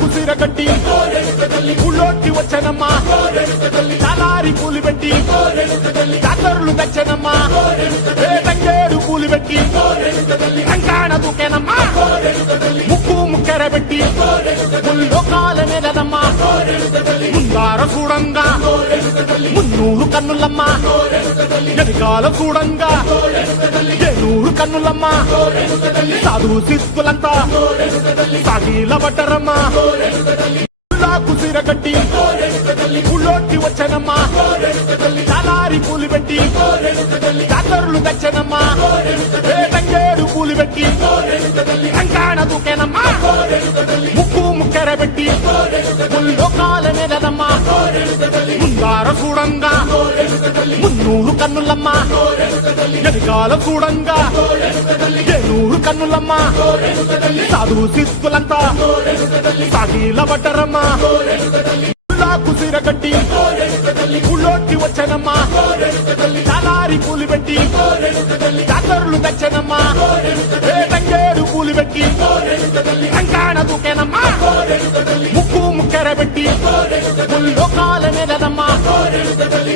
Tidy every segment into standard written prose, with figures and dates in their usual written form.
కుసిర కట్టి గుళ్ళోకి వచ్చనమ్మా చాలారి పూలు పెట్టి జాతరులు తెచ్చనమ్మా తంగేడు పూలు పెట్టి కంకాణ దూకేనమ్మా ముక్కు ముక్కెర పెట్టి ముల్లోకాల నెలనమ్మా ముందార చూడంగా మున్నూరు కన్నులమ్మా ఎనకాల చూడంగా ఏనూరు కన్నులమ్మా సాధువు శిస్తులంతా సాగిల పడ్డరమ్మా కుసిర కట్టి గుళ్ళోకి వచ్చనమ్మా చాలారి పూలు పెట్టి జాతరులు తెచ్చనమ్మా తంగేడు పూలు పెట్టి కంకాణ దూకేనమ్మా ముక్కు ముక్కెర పెట్టి ముల్లోకాల నెలనమ్మా ముందార చూడంగా మున్నూరు కన్నులమ్మా ఎనకాల చూడంగా ఏనూరు కన్నులమ్మా సాధువు శిస్తులంతా సాగిల పడ్డరమ్మా కుసిర కట్టి గుళ్ళోకి వచ్చనమ్మా చాలారి పూలు పెట్టి జాతరులు తెచ్చనమ్మా తంగేడు పూలు పెట్టి కంకాణ దూకేనమ్మా ముక్కు ముక్కెర పెట్టి ముల్లోకాల నెలనమ్మా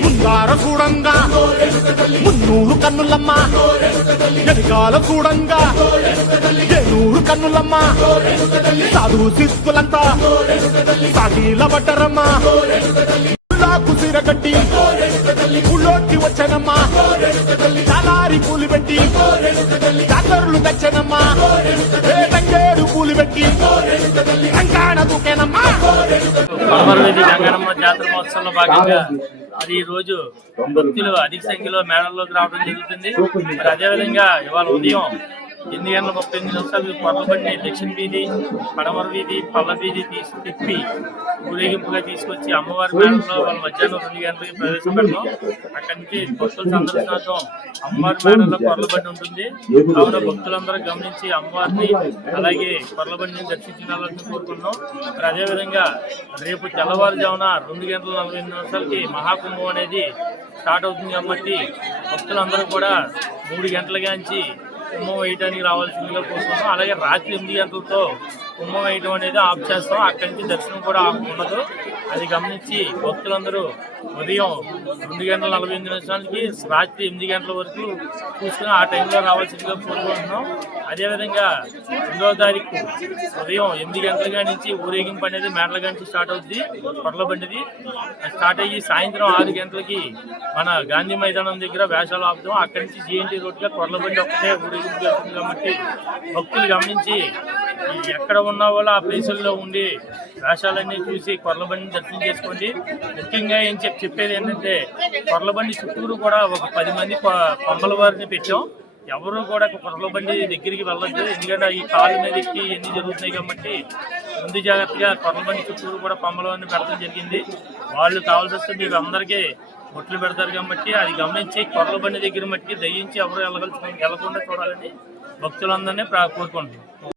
ముందార చూడంగా మున్నూరు కన్నులమ్మా ఎనకాల చూడంగా ఏనూరు కన్నులమ్మా సాధువు శిస్తులంతా సాగిల పడ్డరమ్మా కుసిర కట్టి గుళ్ళోకి వచ్చనమ్మా చాలారి పూలు పెట్టి జాతరులు తెచ్చనమ్మా తంగేడు పూలు పెట్టి కంకాణ దూకేనమ్మా పడమరవీధి గంగనమ్మ జాతర మహోత్సవంలో భాగంగా మరి ఈ రోజు భక్తులు అధిక సంఖ్యలో మేళల్లోకి రావడం జరుగుతుంది. మరి అదేవిధంగా ఇవాళ ఉదయం 8:38 కొర్లబండి దక్షిణ వీధి, పడమర వీధి, పల్ల వీధి తిప్పి ఊరేగింపుగా తీసుకొచ్చి అమ్మవారి మేళంలో వాళ్ళు మధ్యాహ్నం 2 గంటలకి ప్రవేశపెడతాం. అక్కడి నుంచి భక్తుల సందర్శనార్థం అమ్మవారి మేళంలో కొర్లబండి ఉంటుంది. కావున భక్తులందరూ గమనించి అమ్మవారిని అలాగే కొర్లబండిని దర్శించాలని కోరుకుంటున్నాం. మరి అదేవిధంగా రేపు తెల్లవారుజామున 2:48 మహాకుంభం అనేది స్టార్ట్ అవుతుంది కాబట్టి భక్తులందరూ కూడా 3 గంటలగాంచి కుంభం వేయడానికి రావాల్సిందిగా కోరుకుంటాం. అలాగే రాత్రి 8 గంటలతో కుంభం వేయడం అనేది ఆఫ్ చేస్తాం. అక్కడి నుంచి దర్శనం కూడా ఉండదు. అది గమనించి భక్తులందరూ ఉదయం 2:48 రాత్రి 8 గంటల వరకు చూసుకుని ఆ టైంలో రావాల్సిందిగా కోరుకుంటున్నాం. అదేవిధంగా 2వ తారీఖు ఉదయం 8 గంటల నుంచి ఊరేగింపు అనేది మేడల నుంచి స్టార్ట్ అవుద్ది. కొర్లబండిది స్టార్ట్ అయ్యి సాయంత్రం 6 గంటలకి మన గాంధీ మైదానం దగ్గర వేషాలు ఆపుతాం. అక్కడి నుంచి జీఎన్టీ రోడ్గా కొర్లబండి ఒక్కటే ఊరేగింపు జరుగుతుంది కాబట్టి భక్తులు గమనించి ఎక్కడ ఉన్న వాళ్ళు ఆ ప్లేసుల్లో ఉండి వేషాలన్నీ చూసి కొర్లబండిని దర్శనం చేసుకోండి. ముఖ్యంగా ఏం చెప్పేది ఏంటంటే కొర్లబండి చుట్టూరు కూడా ఒక 10 మంది కొమ్మల వారిని పెట్టాం. ఎవరు కూడా కొర్లబండి దగ్గరికి వెళ్ళొద్దు. ఎందుకంటే ఈ కాలు మీద ఎక్కి ఎన్ని జరుగుతున్నాయి కాబట్టి ముందు జాగ్రత్తగా కొర్లబండి చుట్టూరు కూడా కొమ్మలవన్నీ పెట్టడం జరిగింది. వాళ్ళు కావాల్సి వస్తే మీకు అందరికీ బొట్లు పెడతారు కాబట్టి అది గమనించి కొర్లబండి దగ్గర మట్టి దయించి ఎవరు వెళ్ళకుండా చూడాలని భక్తులందరినీ కోరుకుంటున్నాం.